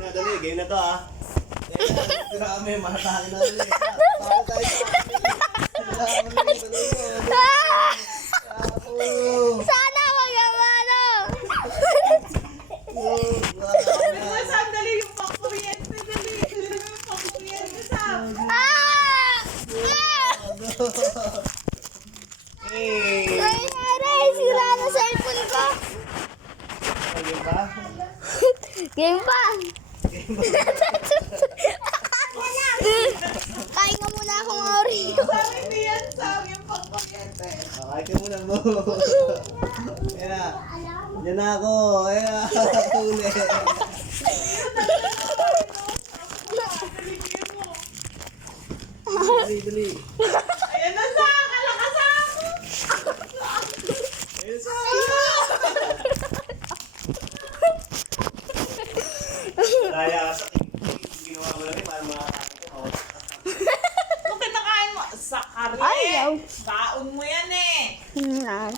Game na to ah. Grabe, mahatake na ulit. Tayo tayo Sana mag-amano. Sandali yung pang-kuryente. Dali yung pang-kuryente sa... Ay, aray, sira na cellphone ko. Game pa? Game pa. Kain nga muna akong Oreo. Sabi niya, sabi yung pang-kuryente. Kahit ka muna mo. Ayan na. Diyan na ako. Ayan na. Huli. Dali. Ayan na sa kalakasan ako. Ayan sa Kaya ka sa ginawa mo lang para makakakit ko. Kung kinakain mo, sa Ayaw. kare. Baon mo yan eh. Hmm.